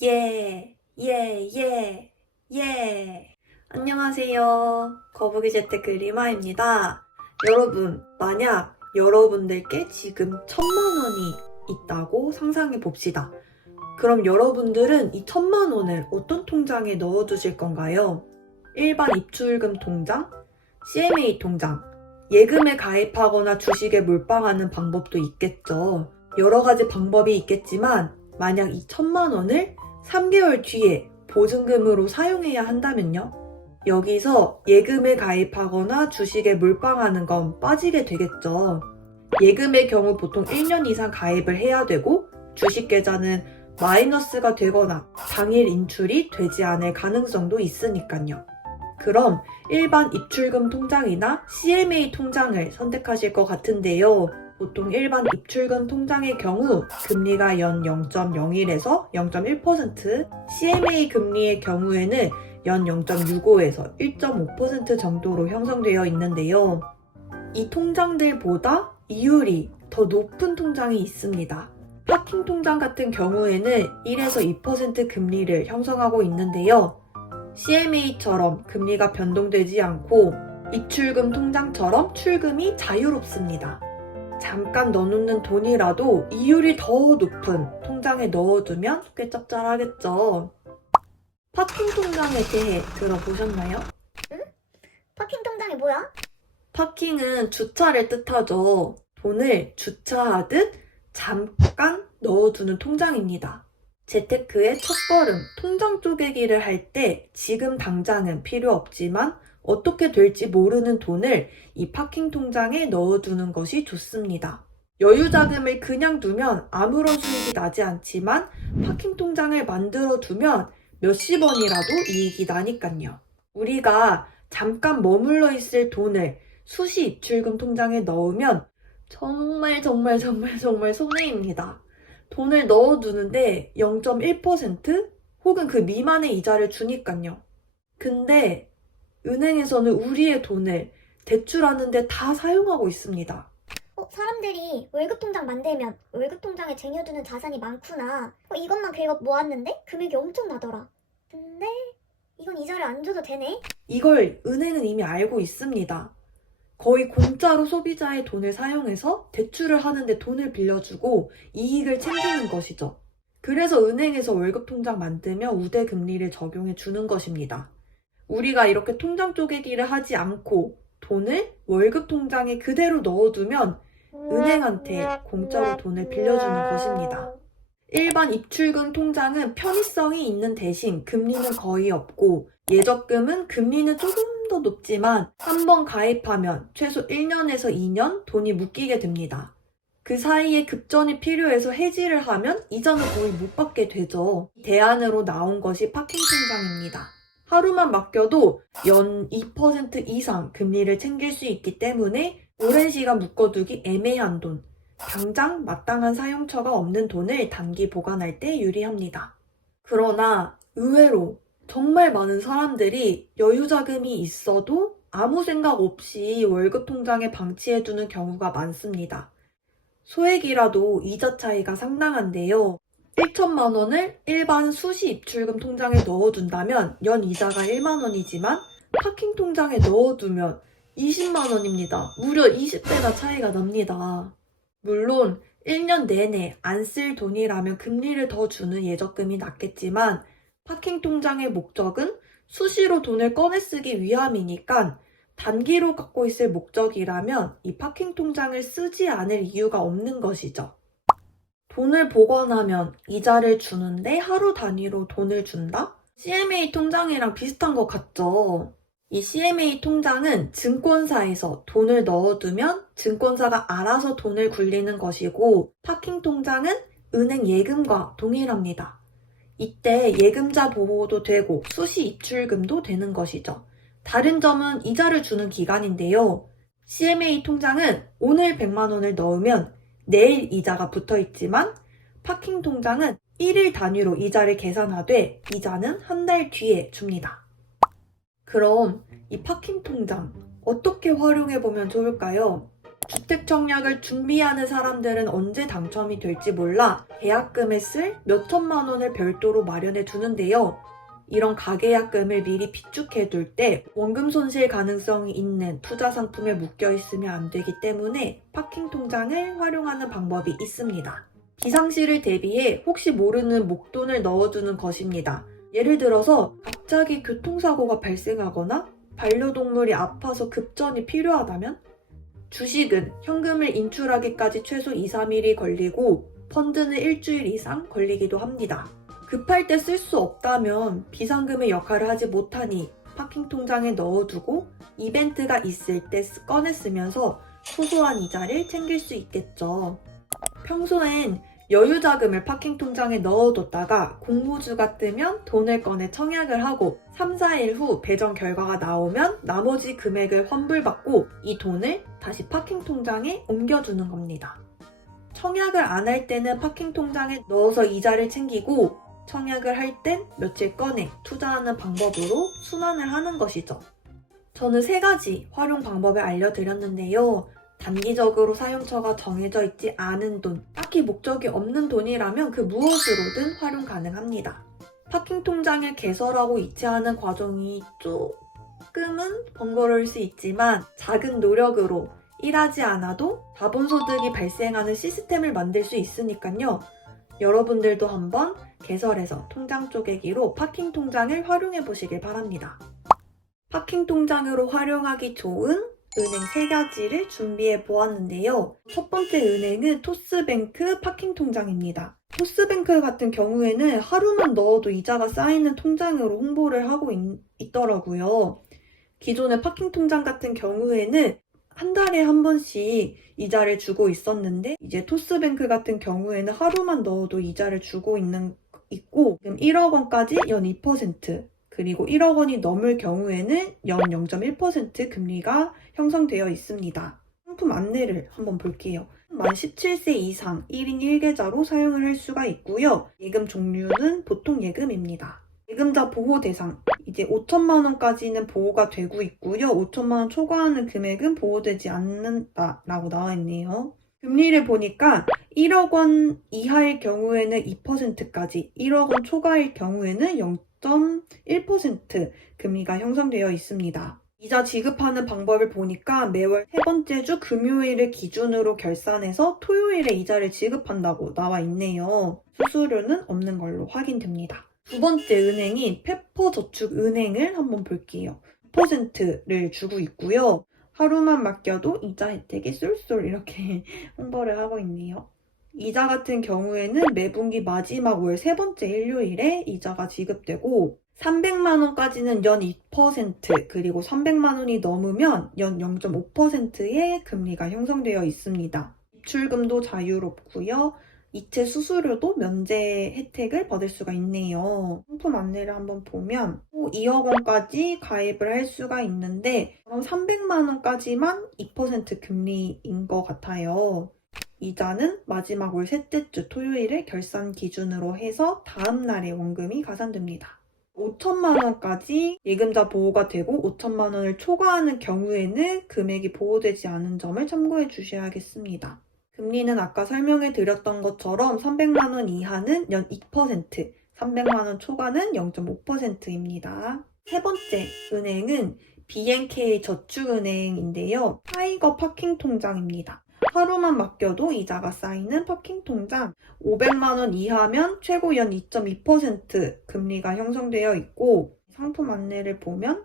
예, 예, 예, 예. 안녕하세요. 거북이 재테크 리마입니다. 여러분, 만약 여러분들께 지금 천만 원이 있다고 상상해 봅시다. 그럼 여러분들은 이 천만 원을 어떤 통장에 넣어 두실 건가요? 일반 입출금 통장, CMA 통장, 예금에 가입하거나 주식에 몰빵하는 방법도 있겠죠. 여러 가지 방법이 있겠지만, 만약 이 천만 원을 3개월 뒤에 보증금으로 사용해야 한다면요? 여기서 예금에 가입하거나 주식에 몰빵하는 건 빠지게 되겠죠. 예금의 경우 보통 1년 이상 가입을 해야 되고, 주식 계좌는 마이너스가 되거나 당일 인출이 되지 않을 가능성도 있으니까요. 그럼 일반 입출금 통장이나 CMA 통장을 선택하실 것 같은데요. 보통 일반 입출금 통장의 경우 금리가 연 0.01에서 0.1%, CMA 금리의 경우에는 연 0.65에서 1.5% 정도로 형성되어 있는데요. 이 통장들보다 이율이 더 높은 통장이 있습니다. 파킹 통장 같은 경우에는 1에서 2% 금리를 형성하고 있는데요. CMA처럼 금리가 변동되지 않고 입출금 통장처럼 출금이 자유롭습니다. 잠깐 넣어놓는 돈이라도 이율이 더 높은 통장에 넣어두면 꽤 짭짤하겠죠. 파킹 통장에 대해 들어보셨나요? 파킹 통장이 뭐야? 파킹은 주차를 뜻하죠. 돈을 주차하듯 잠깐 넣어두는 통장입니다. 재테크의 첫걸음, 통장 쪼개기를 할 때 지금 당장은 필요 없지만 어떻게 될지 모르는 돈을 이 파킹 통장에 넣어두는 것이 좋습니다. 여유 자금을 그냥 두면 아무런 수익이 나지 않지만 파킹 통장을 만들어 두면 몇십 원이라도 이익이 나니까요. 우리가 잠깐 머물러 있을 돈을 수시 입출금 통장에 넣으면 정말 정말 정말 정말 손해입니다. 돈을 넣어두는데 0.1% 혹은 그 미만의 이자를 주니까요. 근데 은행에서는 우리의 돈을 대출하는데 다 사용하고 있습니다. 어, 사람들이 월급 통장 만들면 월급 통장에 쟁여두는 자산이 많구나. 어, 이것만 긁어 모았는데 금액이 엄청 나더라. 근데 이건 이자를 안 줘도 되네? 이걸 은행은 이미 알고 있습니다. 거의 공짜로 소비자의 돈을 사용해서 대출을 하는데 돈을 빌려주고 이익을 챙기는 것이죠. 그래서 은행에서 월급 통장 만들며 우대 금리를 적용해 주는 것입니다. 우리가 이렇게 통장 쪼개기를 하지 않고 돈을 월급 통장에 그대로 넣어두면 은행한테 공짜로 돈을 빌려주는 것입니다. 일반 입출금 통장은 편의성이 있는 대신 금리는 거의 없고 예적금은 금리는 조금 더 높지만 한 번 가입하면 최소 1년에서 2년 돈이 묶이게 됩니다. 그 사이에 급전이 필요해서 해지를 하면 이자는 거의 못 받게 되죠. 대안으로 나온 것이 파킹 통장입니다. 하루만 맡겨도 연 2% 이상 금리를 챙길 수 있기 때문에 오랜 시간 묶어두기 애매한 돈, 당장 마땅한 사용처가 없는 돈을 단기 보관할 때 유리합니다. 그러나 의외로 정말 많은 사람들이 여유 자금이 있어도 아무 생각 없이 월급 통장에 방치해두는 경우가 많습니다. 소액이라도 이자 차이가 상당한데요. 1천만 원을 일반 수시 입출금 통장에 넣어둔다면 연 이자가 1만 원이지만 파킹 통장에 넣어두면 20만 원입니다. 무려 20배나 차이가 납니다. 물론 1년 내내 안 쓸 돈이라면 금리를 더 주는 예적금이 낫겠지만 파킹 통장의 목적은 수시로 돈을 꺼내 쓰기 위함이니까 단기로 갖고 있을 목적이라면 이 파킹 통장을 쓰지 않을 이유가 없는 것이죠. 돈을 보관하면 이자를 주는데 하루 단위로 돈을 준다? CMA 통장이랑 비슷한 것 같죠? 이 CMA 통장은 증권사에서 돈을 넣어두면 증권사가 알아서 돈을 굴리는 것이고 파킹 통장은 은행 예금과 동일합니다. 이때 예금자 보호도 되고 수시 입출금도 되는 것이죠. 다른 점은 이자를 주는 기간인데요. CMA 통장은 오늘 100만 원을 넣으면 내일 이자가 붙어 있지만 파킹 통장은 1일 단위로 이자를 계산하되 이자는 한 달 뒤에 줍니다. 그럼 이 파킹 통장 어떻게 활용해 보면 좋을까요? 주택 청약을 준비하는 사람들은 언제 당첨이 될지 몰라 계약금에 쓸 몇천만 원을 별도로 마련해 두는데요. 이런 가계약금을 미리 비축해 둘 때 원금 손실 가능성이 있는 투자 상품에 묶여 있으면 안 되기 때문에 파킹 통장을 활용하는 방법이 있습니다. 비상시를 대비해 혹시 모르는 목돈을 넣어두는 것입니다. 예를 들어서 갑자기 교통사고가 발생하거나 반려동물이 아파서 급전이 필요하다면 주식은 현금을 인출하기까지 최소 2, 3일이 걸리고 펀드는 일주일 이상 걸리기도 합니다. 급할 때 쓸 수 없다면 비상금의 역할을 하지 못하니 파킹 통장에 넣어두고 이벤트가 있을 때 쓰- 꺼내 쓰면서 소소한 이자를 챙길 수 있겠죠. 평소엔 여유 자금을 파킹 통장에 넣어뒀다가 공모주가 뜨면 돈을 꺼내 청약을 하고 3, 4일 후 배정 결과가 나오면 나머지 금액을 환불받고 이 돈을 다시 파킹 통장에 옮겨주는 겁니다. 청약을 안 할 때는 파킹 통장에 넣어서 이자를 챙기고 청약을 할 땐 며칠 꺼내 투자하는 방법으로 순환을 하는 것이죠. 저는 세 가지 활용 방법을 알려드렸는데요. 단기적으로 사용처가 정해져 있지 않은 돈, 딱히 목적이 없는 돈이라면 그 무엇으로든 활용 가능합니다. 파킹 통장을 개설하고 이체하는 과정이 조금은 번거로울 수 있지만 작은 노력으로 일하지 않아도 자본소득이 발생하는 시스템을 만들 수 있으니까요. 여러분들도 한번 개설해서 통장 쪼개기로 파킹 통장을 활용해 보시길 바랍니다. 파킹 통장으로 활용하기 좋은 은행 세 가지를 준비해 보았는데요. 첫 번째 은행은 토스뱅크 파킹 통장입니다. 토스뱅크 같은 경우에는 하루만 넣어도 이자가 쌓이는 통장으로 홍보를 하고 있, 더라고요 기존의 파킹 통장 같은 경우에는 한 달에 한 번씩 이자를 주고 있었는데 이제 토스뱅크 같은 경우에는 하루만 넣어도 이자를 주고 있는 있고 지금 1억 원까지 연 2% 그리고 1억 원이 넘을 경우에는 연 0.1% 금리가 형성되어 있습니다. 상품 안내를 한번 볼게요. 만 17세 이상 1인 1계좌로 사용을 할 수가 있고요. 예금 종류는 보통 예금입니다. 예금자 보호 대상 이제 5천만 원까지는 보호가 되고 있고요. 5천만 원 초과하는 금액은 보호되지 않는다라고 나와 있네요. 금리를 보니까 1억 원 이하일 경우에는 2%까지, 1억 원 초과일 경우에는 0.1% 금리가 형성되어 있습니다. 이자 지급하는 방법을 보니까 매월 세 번째 주 금요일을 기준으로 결산해서 토요일에 이자를 지급한다고 나와 있네요. 수수료는 없는 걸로 확인됩니다. 두 번째 은행인 페퍼저축은행을 한번 볼게요. 9%를 주고 있고요. 하루만 맡겨도 이자 혜택이 쏠쏠 이렇게 홍보를 하고 있네요. 이자 같은 경우에는 매분기 마지막 월 세 번째 일요일에 이자가 지급되고 300만 원까지는 연 2% 그리고 300만 원이 넘으면 연 0.5%의 금리가 형성되어 있습니다. 입출금도 자유롭고요. 이체 수수료도 면제 혜택을 받을 수가 있네요. 상품 안내를 한번 보면 2억 원까지 가입을 할 수가 있는데 그럼 300만 원까지만 2% 금리인 것 같아요. 이자는 마지막 월 셋째 주 토요일을 결산 기준으로 해서 다음 날에 원금이 가산됩니다. 5천만 원까지 예금자 보호가 되고 5천만 원을 초과하는 경우에는 금액이 보호되지 않은 점을 참고해 주셔야겠습니다. 금리는 아까 설명해 드렸던 것처럼 300만 원 이하는 연 2%, 300만 원 초과는 0.5%입니다. 세 번째 은행은 BNK 저축은행인데요. 타이거 파킹 통장입니다. 하루만 맡겨도 이자가 쌓이는 파킹 통장 500만 원 이하면 최고 연 2.2% 금리가 형성되어 있고 상품 안내를 보면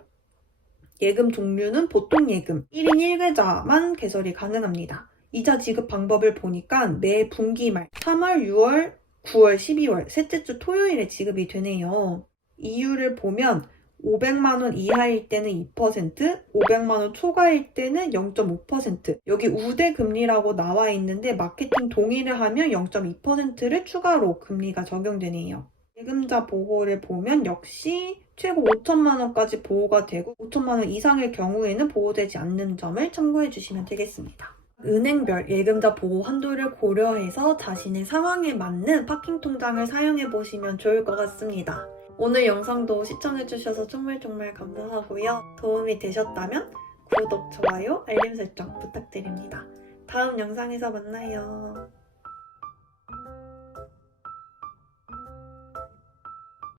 예금 종류는 보통 예금 1인 1계좌만 개설이 가능합니다. 이자 지급 방법을 보니까 매 분기 말 3월, 6월, 9월, 12월 셋째 주 토요일에 지급이 되네요. 이유를 보면 500만 원 이하일 때는 2%, 500만 원 초과일 때는 0.5%. 여기 우대 금리라고 나와 있는데 마케팅 동의를 하면 0.2%를 추가로 금리가 적용되네요. 예금자 보호를 보면 역시 최고 5천만 원까지 보호가 되고 5천만 원 이상일 경우에는 보호되지 않는 점을 참고해 주시면 되겠습니다. 은행별 예금자 보호 한도를 고려해서 자신의 상황에 맞는 파킹 통장을 사용해 보시면 좋을 것 같습니다. 오늘 영상도 시청해주셔서 정말 정말 감사하고요. 도움이 되셨다면 구독, 좋아요, 알림 설정 부탁드립니다. 다음 영상에서 만나요.